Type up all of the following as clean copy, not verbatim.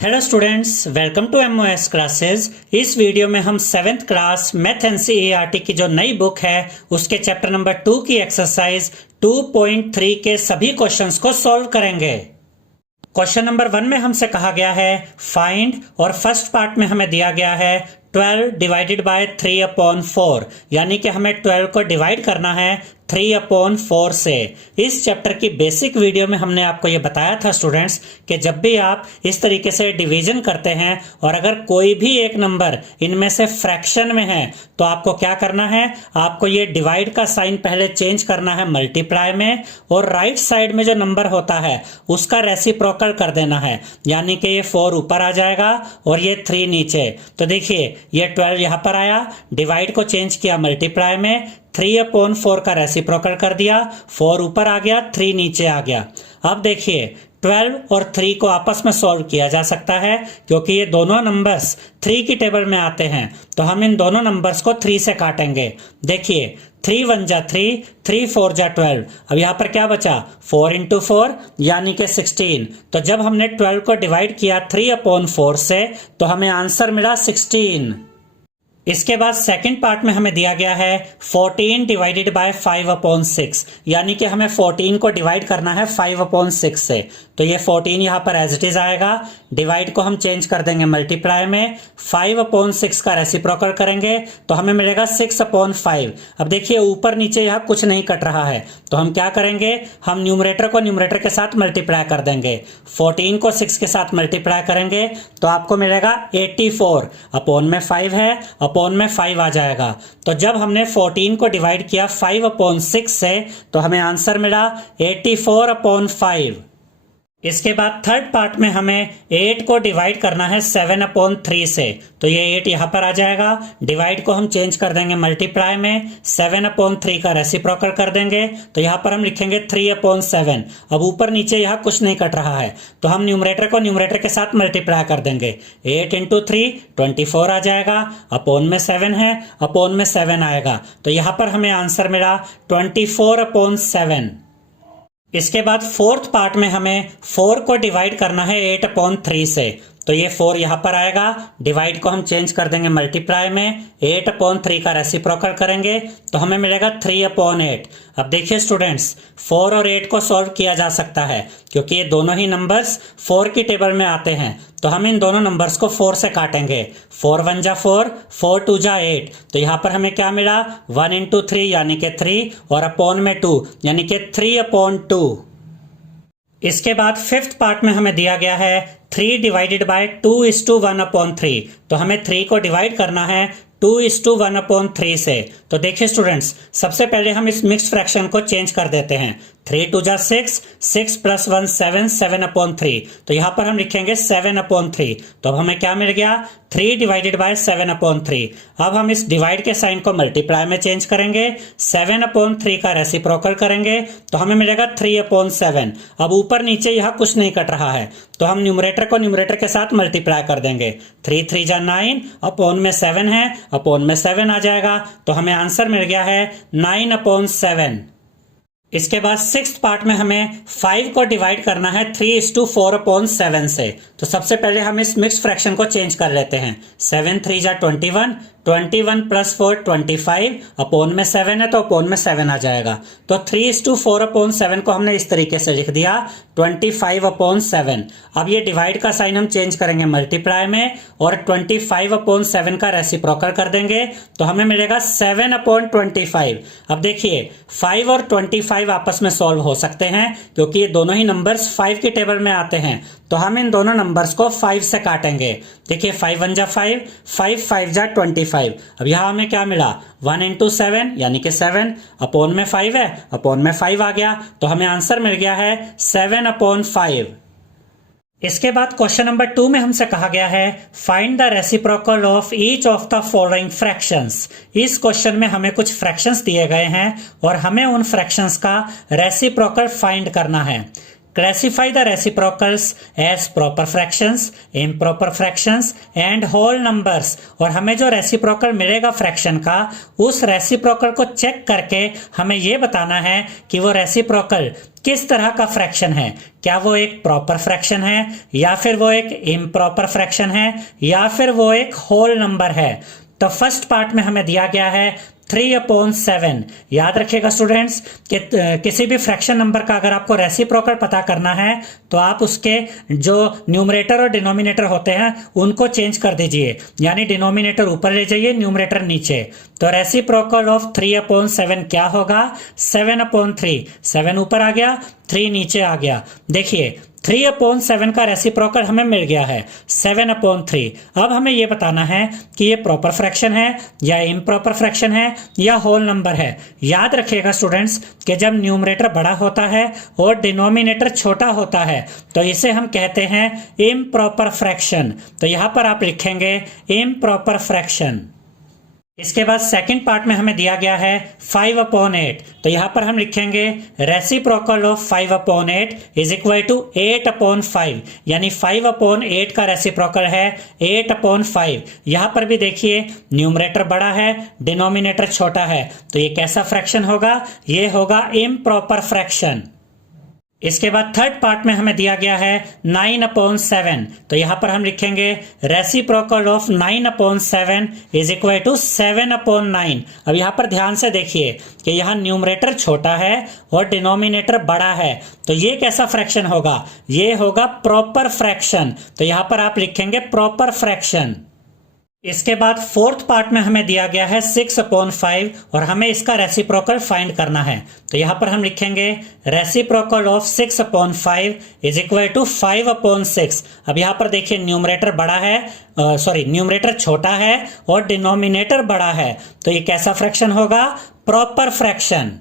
Hello students, welcome to MOS classes. इस video में हम 7th क्लास मैथ एनसीईआरटी की जो नई बुक है उसके चैप्टर नंबर 2 की एक्सरसाइज 2.3 के सभी क्वेश्चंस को सॉल्व करेंगे। क्वेश्चन नंबर 1 में हमसे कहा गया है फाइंड, और फर्स्ट पार्ट में हमें दिया गया है 12 डिवाइडेड बाय 3/4, यानी कि हमें 12 को डिवाइड करना है 3/4 से। इस चैप्टर की बेसिक वीडियो में हमने आपको ये बताया था स्टूडेंट्स कि जब भी आप इस तरीके से डिवीजन करते हैं और अगर कोई भी एक नंबर इनमें से फ्रैक्शन में है तो आपको क्या करना है, आपको ये डिवाइड का साइन पहले चेंज करना है मल्टीप्लाई में, और राइट साइड में जो नंबर होता है उसका रेसिप्रोकल कर देना है, यानी कि ये 4 ऊपर आ जाएगा और ये 3 नीचे। तो देखिए ये 12 यहां पर आया, डिवाइड को चेंज किया मल्टीप्लाई में, 3/4 का रेसिप्रोकल कर दिया, 4 ऊपर आ गया, 3 नीचे आ गया। अब देखिए 12 और 3 को आपस में सॉल्व किया जा सकता है क्योंकि ये दोनों नंबर्स 3 की टेबल में आते हैं, तो हम इन दोनों नंबर्स को 3 से काटेंगे। देखिए 3 1 जा 3, 3 4 जा 12। अब यहां पर क्या बचा, 4 × 4 यानी कि 16। तो जब हमने 12 को डिवाइड किया 3/4 से तो हमें आंसर मिला 16। इसके बाद सेकंड पार्ट में हमें दिया गया है 14 डिवाइडेड बाय 5/6, यानी कि हमें 14 को डिवाइड करना है 5/6 से। तो ये 14 यहां पर एज इट इज आएगा, डिवाइड को हम चेंज कर देंगे मल्टीप्लाई में, 5/6 का रेसिप्रोकल करेंगे तो हमें मिलेगा 6/5। अब देखिए ऊपर नीचे यहां कुछ नहीं कट रहा है, तो हम क्या करेंगे, हम न्यूमरेटर को न्यूमरेटर के साथ मल्टीप्लाई कर देंगे। 14 को 6 के साथ मल्टीप्लाई करेंगे तो आपको मिलेगा 84, अपॉन में 5 है, अपॉन में 5 आ जाएगा। तो जब हमने 14 को डिवाइड किया 5/6 से तो हमें आंसर मिला 84/5। इसके बाद थर्ड पार्ट में हमें 8 को डिवाइड करना है 7/3 से, तो ये 8 यहां पर आ जाएगा, डिवाइड को हम चेंज कर देंगे मल्टीप्लाई में, 7/3 का रेसिप्रोकल कर देंगे तो यहां पर हम लिखेंगे 3/7। अब ऊपर नीचे यहां कुछ नहीं कट रहा है तो हम न्यूमरेटर को न्यूमरेटर के साथ मल्टीप्लाई कर देंगे, 8 × 3 24 आ जाएगा, अपॉन में 7 है, अपॉन में 7 आएगा, तो यहां पर हमें आंसर मिला 24/7। इसके बाद फोर्थ पार्ट में हमें 4 को डिवाइड करना है 8/3 से, तो ये 4 यहां पर आएगा, डिवाइड को हम चेंज कर देंगे मल्टीप्लाई में, 8/3 का रेसिप्रोकल करेंगे तो हमें मिलेगा 3/8। अब देखिए स्टूडेंट्स 4 और 8 को सॉल्व किया जा सकता है क्योंकि ये दोनों ही नंबर्स 4 की टेबल में आते हैं, तो हम इन दोनों नंबर्स को 4 से काटेंगे। 4 1 जा 4, 4 2 जा 8, तो यहां पर हमें क्या मिला, 1 × 3 यानी कि 3, और अपॉन में 2 यानी कि 3/2। इसके बाद फिफ्थ पार्ट में हमें दिया गया है 3 डिवाइडेड बाय 2:1/3, तो हमें 3 को डिवाइड करना है 2:1/3 से। तो देखिए स्टूडेंट्स सबसे पहले हम इस मिक्स फ्रैक्शन को चेंज कर देते हैं, 3 2 जा 6, 6 + 1 7, 7/3, तो यहां पर हम लिखेंगे 7/3। तो अब हमें क्या मिल गया, 3 डिवाइडेड बाय 7/3। अब हम इस डिवाइड के साइन को मल्टीप्लाई में चेंज करेंगे, 7/3 का रेसिप्रोकल करेंगे तो हमें मिलेगा 3/7। अब ऊपर नीचे यहां कुछ नहीं कट रहा है तो हम न्यूमरेटर को न्यूमरेटर के साथ मल्टीप्लाई कर देंगे, 3 3 जा 9, अपॉन में 7 है, अपॉन में 7 आ जाएगा, तो हमें आंसर मिल गया है 9/7। इसके बाद सिक्स्थ पार्ट में हमें 5 को डिवाइड करना है 3:4/7 से, तो सबसे पहले हम इस मिक्स फ्रैक्शन को चेंज कर लेते हैं, 7 3 जा 21, 21 + 4 25, अपॉन में 7 है तो अपॉन में 7 आ जाएगा। तो 3:4/7 को हमने इस तरीके से लिख दिया 25/7। अब ये डिवाइड का साइन हम चेंज करेंगे मल्टीप्लाई में और 25/7 का रेसिप्रोकल कर देंगे तो हमें मिलेगा 7/25। अब देखिए 5 और 25 आपस में सॉल्व हो सकते हैं क्योंकि ये दोनों ही नंबर्स 5 की टेबल में आते हैं, तो हम इन दोनों नंबर्स को 5 से काटेंगे। देखिए 5 1 जा 5, 5 5 जा 25। अब यहां हमें क्या मिला, 1 × 7 यानी कि 7, अपॉन में 5 है, अपॉन में 5 आ गया, तो हमें आंसर मिल गया है 7/5। इसके बाद क्वेश्चन नंबर 2 में हमसे कहा गया है find the reciprocal of each of the following fractions. इस क्वेश्चन में हमें कुछ फ्रैक्शंस दिए गए हैं और हमें उन फ्रैक्शंस का रेसिप्रोकल फाइंड करना है। Classify the reciprocals as proper fractions, improper fractions and whole numbers। और हमें जो रेसिप्रोकल मिलेगा फ्रैक्शन का, उस रेसिप्रोकल को चेक करके हमें यह बताना है कि वो रेसिप्रोकल किस तरह का फ्रैक्शन है, क्या वो एक प्रॉपर फ्रैक्शन है या फिर वो एक इम्प्रॉपर फ्रैक्शन है या फिर वो एक होल नंबर है। तो फर्स्ट पार्ट में हमें दिया गया है 3/7। याद रखिएगा स्टूडेंट्स कि किसी भी फ्रैक्शन नंबर का अगर आपको रेसिप्रोकल पता करना है तो आप उसके जो न्यूमरेटर और डिनोमिनेटर होते हैं उनको चेंज कर दीजिए, यानी डिनोमिनेटर ऊपर ले जाइए, न्यूमरेटर नीचे। तो रेसिप्रोकल ऑफ 3/7 क्या होगा, 7/3। 7 ऊपर आ गया, 3 नीचे आ गया। देखिए 3/7 का रेसिप्रोकल हमें मिल गया है 7/3। अब हमें यह बताना है कि ये प्रॉपर फ्रैक्शन है या इम्प्रॉपर फ्रैक्शन है या होल नंबर है। याद रखिएगा स्टूडेंट्स कि जब न्यूमरेटर बड़ा होता है और डिनोमिनेटर छोटा होता है तो इसे हम कहते हैं इम्प्रॉपर फ्रैक्शन। तो यहां पर आप लिखेंगे इम्प्रॉपर फ्रैक्शन। इसके बाद सेकंड पार्ट में हमें दिया गया है 5/8। तो यहां पर हम लिखेंगे reciprocal of 5/8 is equal to 8/5, यानी 5/8 का रेसिप्रोकल है 8/5। यहां पर भी देखिए न्यूमरेटर बड़ा है, डिनोमिनेटर छोटा है, तो ये कैसा फ्रैक्शन होगा, ये होगा इम्प्रॉपर फ्रैक्शन। इसके बाद थर्ड पार्ट में हमें दिया गया है 9/7। तो यहां पर हम लिखेंगे reciprocal of 9/7 is equal to 7/9। अब यहां पर ध्यान से देखिए कि यहां न्यूमरेटर छोटा है और डिनोमिनेटर बड़ा है, तो ये कैसा फ्रैक्शन होगा, ये होगा प्रॉपर फ्रैक्शन। तो यहां पर आप लिखेंगे प्रॉपर फ्रैक्शन। इसके बाद फोर्थ पार्ट में हमें दिया गया है 6/5 और हमें इसका रेसिप्रोकल फाइंड करना है। तो यहां पर हम लिखेंगे reciprocal of 6/5 is equal to 5/6। अब यहां पर देखिए न्यूमरेटर बड़ा है, न्यूमरेटर छोटा है और डिनोमिनेटर बड़ा है, तो ये कैसा फ्रैक्शन होगा, प्रॉपर फ्रैक्शन।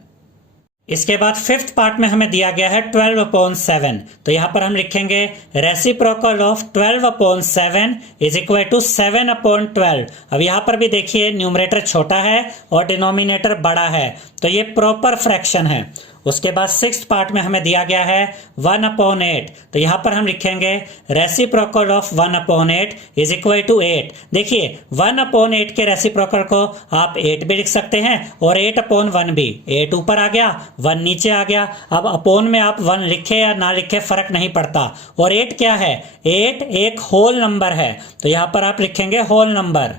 इसके बाद फिफ्थ पार्ट में हमें दिया गया है 12/7। तो यहां पर हम लिखेंगे reciprocal of 12/7 is equal to 7/12। अब यहां पर भी देखिए न्यूमरेटर छोटा है और डिनोमिनेटर बड़ा है, तो ये प्रॉपर फ्रैक्शन है। उसके बाद सिक्स्थ पार्ट में हमें दिया गया है 1/8। तो यहां पर हम लिखेंगे reciprocal of 1/8 is equal to 8। देखिए 1/8 के रेसिप्रोकल को आप 8 भी लिख सकते हैं और 8/1 भी। 8 ऊपर आ गया, 1 नीचे आ गया। अब अपोन में आप 1 लिखे या ना लिखे फर्क नहीं पड़ता। और 8 क्या है, 8 एक होल नंबर है, तो यहां पर आप लिखेंगे होल नंबर।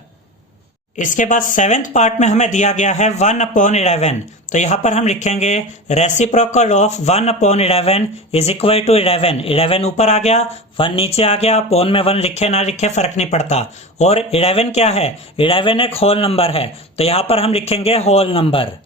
इसके बाद सेवेंथ पार्ट में हमें दिया गया है 1/11। तो यहां पर हम लिखेंगे reciprocal of 1/11 is equal to 11। 11 ऊपर आ गया, 1 नीचे आ गया, अपोन में 1 लिखे ना लिखे फर्क नहीं पड़ता। और 11 क्या है, 11 एक होल नंबर है, तो यहां पर हम लिखेंगे होल नंबर।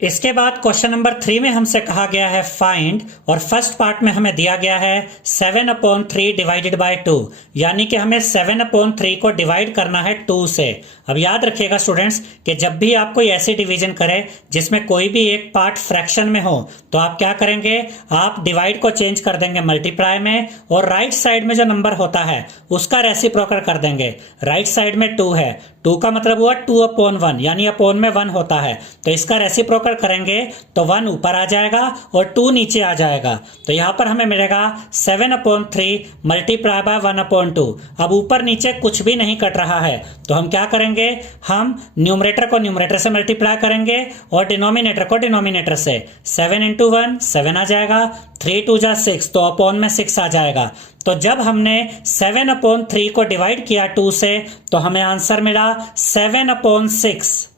इसके बाद क्वेश्चन नंबर 3 में हमसे कहा गया है फाइंड, और फर्स्ट पार्ट में हमें दिया गया है 7/3 डिवाइडेड बाय 2, यानी कि हमें 7/3 को डिवाइड करना है 2 से। अब याद रखिएगा स्टूडेंट्स कि जब भी आप कोई ऐसी डिवीजन करें जिसमें कोई भी एक पार्ट फ्रैक्शन में हो तो आप क्या करेंगे, आप डिवाइड को चेंज कर देंगे मल्टीप्लाई में, और राइट साइड में जो नंबर होता है उसका रेसिप्रोकल कर देंगे। राइट साइड में 2 है, 2 का मतलब हुआ 2/1, यानी अपोन में 1 होता है, तो इसका रेसिप्रोकल करेंगे तो 1 ऊपर आ जाएगा और 2 नीचे आ जाएगा। तो यहां पर हमें मिलेगा 7/3 मल्टीप्लाई बाय 1/2। अब ऊपर नीचे कुछ भी नहीं कट रहा है, तो हम क्या करेंगे, हम न्यूमरेटर को न्यूमरेटर से मल्टीप्लाई करेंगे और डिनोमिनेटर को डिनोमिनेटर से। 7 × 1 7 आ जाएगा, 3 × 2 = 6, तो अपोन में 6 आ जाएगा। तो जब हमने 7/3 को डिवाइड किया 2 से तो हमें आंसर मिला 7/6।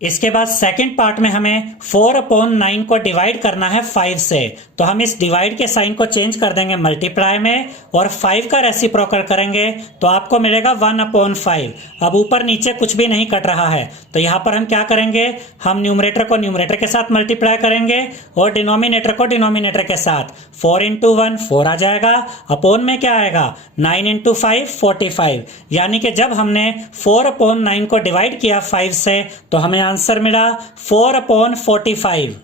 इसके बाद सेकंड पार्ट में हमें 4/9 को डिवाइड करना है 5 से, तो हम इस डिवाइड के साइन को चेंज कर देंगे मल्टीप्लाई में और 5 का रेसिप्रोकल करेंगे तो आपको मिलेगा 1/5। अब ऊपर नीचे कुछ भी नहीं कट रहा है, तो यहां पर हम क्या करेंगे, हम न्यूमरेटर को न्यूमरेटर के साथ मल्टीप्लाई करेंगे और डिनोमिनेटर को डिनोमिनेटर के साथ। 4 × 1 4 आ जाएगा, अपोन में क्या आएगा, 9 × 5 45, यानी कि जब हमने 4/9 को डिवाइड किया 5 से तो हमें आंसर मिला 4/45।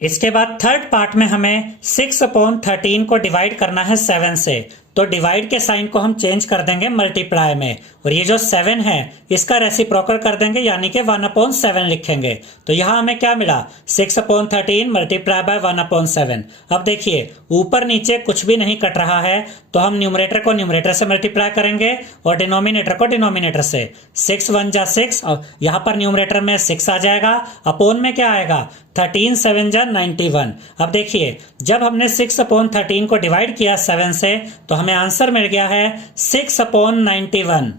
इसके बाद थर्ड पार्ट में हमें 6/13 को डिवाइड करना है 7 से, तो डिवाइड के साइन को हम चेंज कर देंगे मल्टीप्लाई में, और ये जो 7 है इसका रेसिप्रोकल कर देंगे यानी कि 1/7 लिखेंगे। तो यहां हमें क्या मिला, 6/13 मल्टीप्लाई बाय 1/7। अब देखिए ऊपर नीचे कुछ भी नहीं कट रहा है, तो हम न्यूमरेटर को न्यूमरेटर से मल्टीप्लाई करेंगे और डिनोमिनेटर को डिनोमिनेटर से। 6 1 जा 6, और यहां पर न्यूमरेटर में 6 आ जाएगा, अपोन में क्या आएगा 13 7 जा 91। अब देखिए जब हमने 6/13 को डिवाइड किया 7 से तो हमें आंसर मिल गया है 6/91।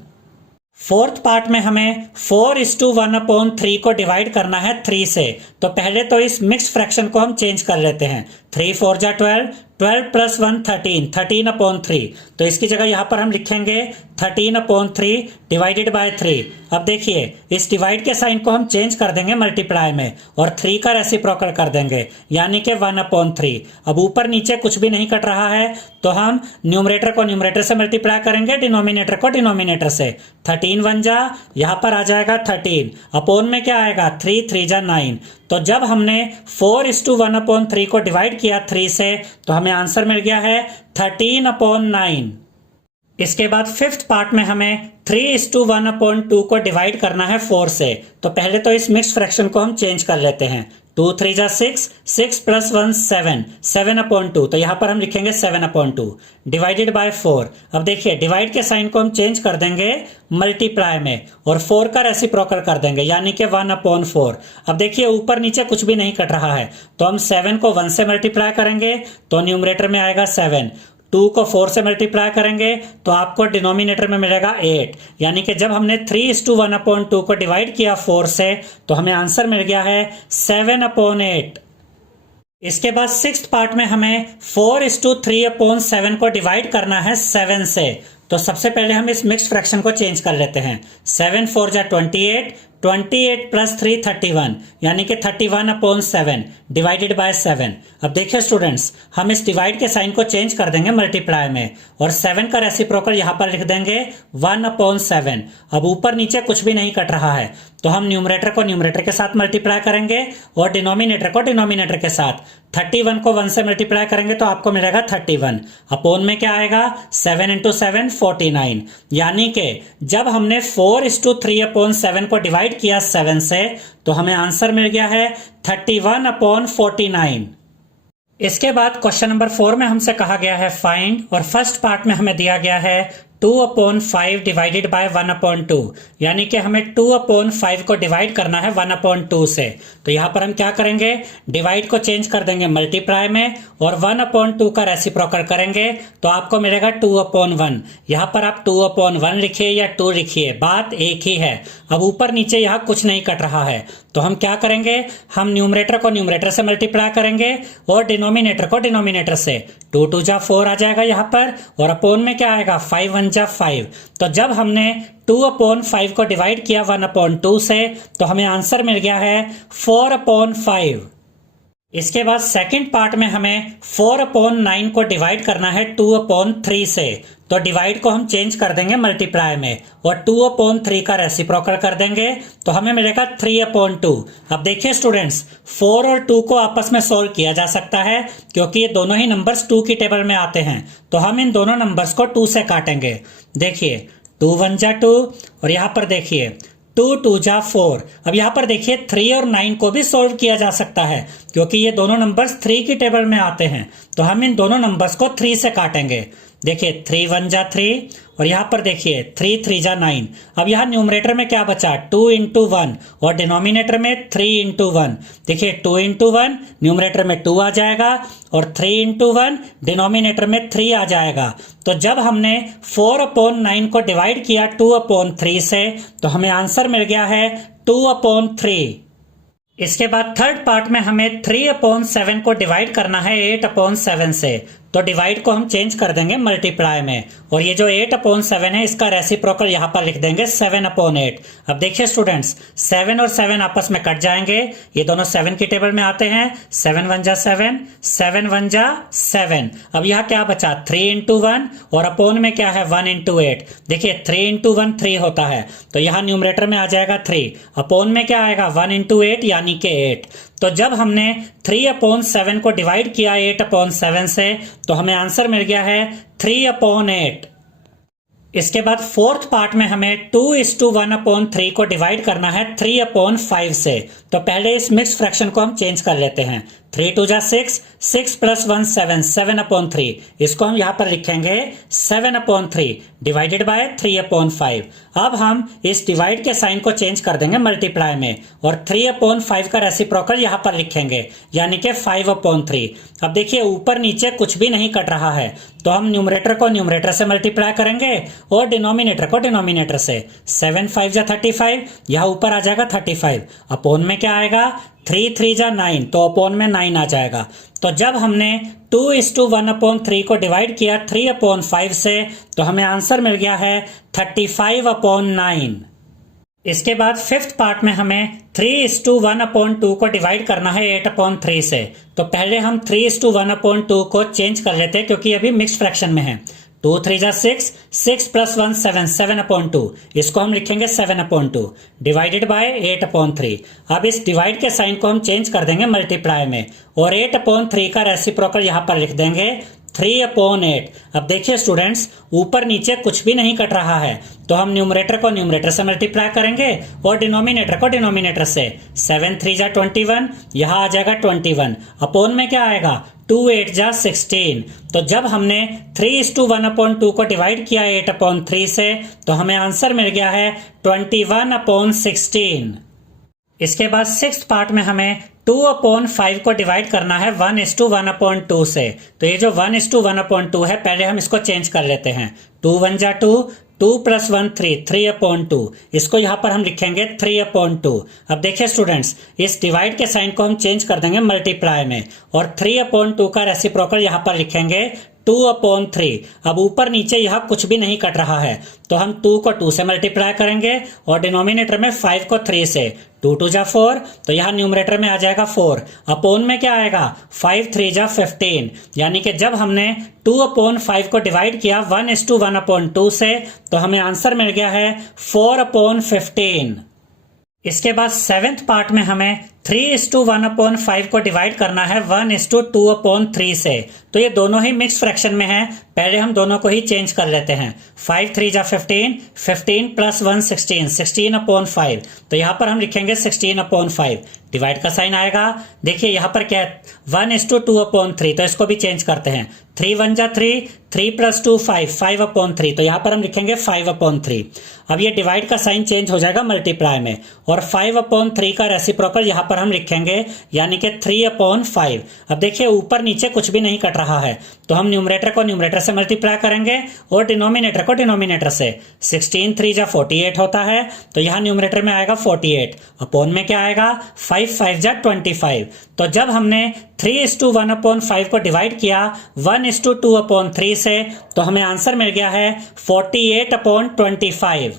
फोर्थ पार्ट में हमें 4:1/3 को डिवाइड करना है 3 से। तो पहले तो इस मिक्स्ड फ्रैक्शन को हम चेंज कर लेते हैं। 3 4 जा 12, 12 + 1 13, 13/3। तो इसकी जगह यहां पर हम लिखेंगे 13/3 डिवाइडेड बाय 3। अब देखिए इस डिवाइड के साइन को हम चेंज कर देंगे मल्टीप्लाई में और 3 का रेसिप्रोकल कर देंगे यानी कि 1/3। अब ऊपर नीचे कुछ भी नहीं कट रहा है, तो हम न्यूमरेटर को न्यूमरेटर से मल्टीप्लाई करेंगे, डिनोमिनेटर को डिनोमिनेटर से। 13 1 जा, यहां पर आ जाएगा 13, अपोन में क्या आएगा 3 3 जा 9। तो जब हमने 4:1/3 को डिवाइड किया 3 से तो हमें आंसर मिल गया है 13/9। इसके बाद फिफ्थ पार्ट में हमें 3:1/2 को डिवाइड करना है 4 से। तो पहले तो इस मिक्स फ्रैक्शन को हम चेंज कर लेते हैं। 2 3 जा 6, 6 + 1 7, 7/2। तो यहां पर हम लिखेंगे 7/2 डिवाइडेड बाय 4। अब देखिए डिवाइड के साइन को हम चेंज कर देंगे मल्टीप्लाई में और 4 का रेसिप्रोकल कर देंगे यानी कि 1/4। अब देखिए ऊपर नीचे कुछ भी नहीं कट रहा है, तो हम 7 को 1 से मल्टीप्लाई करेंगे तो न्यूमरेटर में आएगा 7। 2 को 4 से मल्टीप्लाई करेंगे तो आपको डिनोमिनेटर में मिलेगा 8। यानी कि जब हमने 3:1/2 को डिवाइड किया 4 से तो हमें आंसर मिल गया है 7/8। इसके बाद सिक्स्थ पार्ट में हमें 4:3/7 को डिवाइड करना है 7 से। तो सबसे पहले हम इस मिक्स्ड फ्रैक्शन को चेंज कर लेते हैं। 7 4 जा 28, 28 + 3 31 यानी कि 31/7 डिवाइडेड बाय 7। अब देखिए स्टूडेंट्स, हम इस डिवाइड के साइन को चेंज कर देंगे मल्टीप्लाई में और 7 का रेसिप्रोकल यहां पर लिख देंगे 1/7। अब ऊपर नीचे कुछ भी नहीं कट रहा है, तो हम न्यूमरेटर को न्यूमरेटर के साथ मल्टीप्लाई करेंगे और डिनोमिनेटर को डिनोमिनेटर के साथ। 31 को 1 से मल्टीप्लाई करेंगे तो आपको मिलेगा 31, अपोन में क्या आएगा 7 × 7 49। यानी कि जब हमने 4:3/7 को डिवाइड किया 7 से तो हमें आंसर मिल गया है 31/49। इसके बाद क्वेश्चन नंबर 4 में हमसे कहा गया है फाइंड, और फर्स्ट पार्ट में हमें दिया गया है 2/5 डिवाइडेड बाय 1/2। यानी कि हमें 2/5 को डिवाइड करना है 1/2 से। तो यहां पर हम क्या करेंगे, डिवाइड को चेंज कर देंगे मल्टीप्लाई में और 1/2 का रेसिप्रोकल करेंगे तो आपको मिलेगा 2/1। यहां पर आप 2/1 लिखिए या 2 लिखिए, बात एक ही है। अब ऊपर नीचे यहां कुछ नहीं कट रहा है, तो हम क्या करेंगे, हम न्यूमरेटर को न्यूमरेटर से मल्टीप्लाई करेंगे और डिनोमिनेटर को डिनोमिनेटर से। 2 2 जा 4 आ जाएगा यहां पर, और अपोन में क्या आएगा 5 1 जा 5। तो जब हमने 2/5 को डिवाइड किया 1/2 से तो हमें आंसर मिल गया है 4/5। इसके बाद सेकंड पार्ट में हमें 4/9 को डिवाइड करना है 2/3 से। तो डिवाइड को हम चेंज कर देंगे मल्टीप्लाई में और 2/3 का रेसिप्रोकल कर देंगे तो हमें मिलेगा 3/2। अब देखिए स्टूडेंट्स, 4 और 2 को आपस में सोल्व किया जा सकता है क्योंकि ये दोनों ही नंबर्स 2 की टेबल में आते हैं। तो हम इन दोनों नंबर्स को 2 से काटेंगे। देखिए 2 1 जा 2, और यहां पर देखिए 2 2 जा 4। अब यहां पर देखिए 3 और 9 को भी सोल्व किया जा सकता है क्योंकि ये दोनों नंबर्स 3 की टेबल में आते हैं। तो हम इन दोनों नंबर्स को 3 से काटेंगे। देखिए 3 1 जा 3, और यहां पर देखिए 3 3 जा 9। अब यहां न्यूमरेटर में क्या बचा 2 × 1 और डिनोमिनेटर में 3 × 1। देखिए 2 × 1 न्यूमरेटर में 2 आ जाएगा और 3 × 1 डिनोमिनेटर में 3 आ जाएगा। तो जब हमने 4/9 को डिवाइड किया 2/3 से तो हमें आंसर मिल गया है 2/3। इसके बाद थर्ड पार्ट में हमें 3/7 को डिवाइड करना है 8/7 से। तो डिवाइड को हम चेंज कर देंगे मल्टीप्लाई में, और ये जो 8/7 है इसका रेसिप्रोकल यहां पर लिख देंगे 7/8। अब देखिए स्टूडेंट्स, 7 और 7 आपस में कट जाएंगे, ये दोनों 7 की टेबल में आते हैं। 7 1 जा 7, 7 1 जा 7। अब यहां क्या बचा 3 × 1 और अपोन में क्या है 1 × 8। देखिए 3 × 1 3 होता है, तो यहां न्यूमरेटर में आ जाएगा 3, अपोन में क्या आएगा 1 × 8 यानी कि 8। तो जब हमने 3/7 को डिवाइड किया 8/7 से तो हमें आंसर मिल गया है 3/8। इसके बाद फोर्थ पार्ट में हमें 2:1/3 को डिवाइड करना है 3/5 से। तो पहले इस मिक्स फ्रैक्शन को हम चेंज कर लेते हैं। 3 2 जा 6, 6 + 1 7, 7/3। इसको हम यहां पर लिखेंगे 7/3 डिवाइडेड बाय 3/5। अब हम इस डिवाइड के साइन को चेंज कर देंगे मल्टीप्लाई में और 3/5 का रेसिप्रोकल यहां पर लिखेंगे यानी कि 5/3। अब देखिए ऊपर नीचे कुछ भी नहीं कट रहा है तो हम न्यूमरेटर को न्यूमरेटर से मल्टीप्लाई करेंगे और डिनोमिनेटर को डिनोमिनेटर से। 7 5 जा 35, यहां ऊपर आ जाएगा 35। अपोन में क्या आएगा 3 3 जा 9, तो अपोन में 9 आ जाएगा। तो जब हमने 2:1/3 को डिवाइड किया 3/5 से तो हमें आंसर मिल गया है 35/9। इसके बाद फिफ्थ पार्ट में हमें 3:1/2 को डिवाइड करना है 8/3 से। तो पहले हम 3:1/2 को चेंज कर लेते हैं क्योंकि अभी मिक्स फ्रैक्शन में है। 2 3 जा 6, 6 + 1 7, 7/2। इसको हम लिखेंगे 7/2 डिवाइडेड बाय 8/3। अब इस डिवाइड के साइन को हम चेंज कर देंगे मल्टीप्लाई में और 8/3 का रेसिप्रोकल यहां पर लिख देंगे 3/8। अब देखिए स्टूडेंट्स ऊपर नीचे कुछ भी नहीं कट रहा है तो हम न्यूमरेटर को न्यूमरेटर से मल्टीप्लाई करेंगे और डिनोमिनेटर को डिनोमिनेटर से। 7 3 जा 21, यहां आ जाएगा 21। अपोन में क्या आएगा 2 8 जा 16। तो जब हमने 3:1/2 को डिवाइड किया 8/3 से तो हमें आंसर मिल गया है 21/16। इसके बाद सिक्स्थ पार्ट में हमें 2/5 को डिवाइड करना है 1:1/2 से। तो ये जो 1:1/2 है पहले हम इसको चेंज कर लेते हैं। 2 1 जा 2, 2 + 1 3, 3/2। इसको यहां पर हम लिखेंगे 3/2। अब देखिए स्टूडेंट्स इस डिवाइड के साइन को हम चेंज कर देंगे मल्टीप्लाई में और 3/2 का रेसिप्रोकल यहां पर लिखेंगे 2/3। अब ऊपर नीचे यह कुछ भी नहीं कट रहा है तो हम 2 को 2 से मल्टीप्लाई करेंगे और डिनोमिनेटर में 5 को 3 से। 2 2 जा 4, तो यहां न्यूमरेटर में आ जाएगा 4। अपोन में क्या आएगा 5 3 जा 15। यानी कि जब हमने 2/5 को डिवाइड किया 1:1/2 से तो हमें आंसर मिल गया है 4/15। इसके बाद सेवेंथ पार्ट में हमें 3:1/5 को डिवाइड करना है 1:2/3 से। तो ये दोनों ही मिक्स फ्रैक्शन में है, पहले हम दोनों को ही चेंज कर लेते हैं। 5 3 जा 15, 15 + 1 16, 16/5। तो यहां पर हम लिखेंगे 16/5। डिवाइड का साइन आएगा, देखिए यहां पर क्या है 1:2/3, तो इसको भी चेंज करते हैं। 3 1 जा 3, 3 + 2 5, 5/3। तो यहां पर हम लिखेंगे 5/3। अब ये डिवाइड का साइन चेंज हो जाएगा मल्टीप्लाई में और 5/3 का रेसिप्रोकल यहां पर हम लिखेंगे यानी कि 3/5। अब देखिए ऊपर नीचे कुछ भी नहीं कट रहा है तो हम न्यूमरेटर को न्यूमरेटर से मल्टीप्लाई करेंगे और डिनोमिनेटर को डिनोमिनेटर से। 16 3 जा 48 होता है तो यहां न्यूमरेटर में आएगा 48। अपोन में क्या आएगा 5 5 जा 25। तो जब हमने 3:1/5 को डिवाइड किया 1:2/3 से तो हमें आंसर मिल गया है 48/25।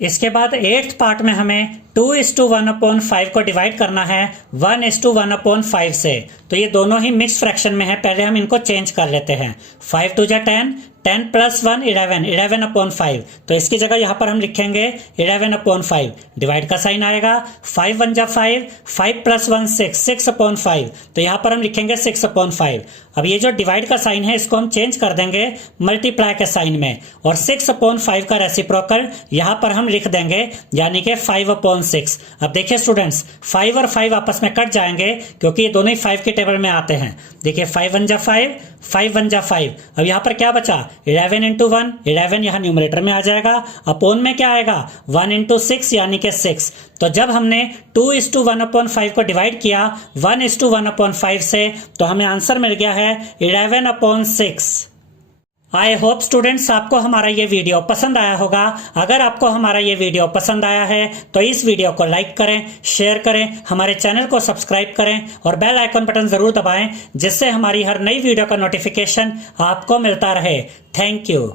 इसके बाद एट्थ पार्ट में हमें 2:1/5 को डिवाइड करना है 1:1/5 से। तो ये दोनों ही मिक्स फ्रैक्शन में है, पहले हम इनको चेंज कर लेते हैं। 5 2 जा 10, 10 + 1 11, 11/5। तो इसकी जगह यहां पर हम लिखेंगे 11/5। डिवाइड का साइन आएगा 5 1 जा 5, 5 + 1 6, 6/5। तो यहां पर हम लिखेंगे 6/5। अब ये जो डिवाइड का साइन है इसको हम चेंज कर देंगे मल्टीप्लाई के साइन में और 6/5 का रेसिप्रोकल यहां पर हम लिख देंगे यानी कि 5/6। अब देखिए स्टूडेंट्स 5 और 5 आपस में कट जाएंगे क्योंकि ये दोनों ही 5 के टेबल में आते हैं। देखिए 5 1 जा 5, 5 1 जा 5। अब यहां पर क्या बचा 11 × 1, 11 यहां न्यूमरेटर में आ जाएगा। अपोन में क्या आएगा 1 × 6 यानी कि 6। तो जब हमने 2:1/5 को डिवाइड किया 1:1/5 से तो हमें आंसर मिल गया है 11/6। आई होप स्टूडेंट्स आपको हमारा ये वीडियो पसंद आया होगा। अगर आपको हमारा ये वीडियो पसंद आया है तो इस वीडियो को लाइक करें, शेयर करें, हमारे चैनल को सब्सक्राइब करें और बेल आइकन बटन जरूर दबाएं जिससे हमारी हर नई वीडियो का नोटिफिकेशन आपको मिलता रहे। Thank you.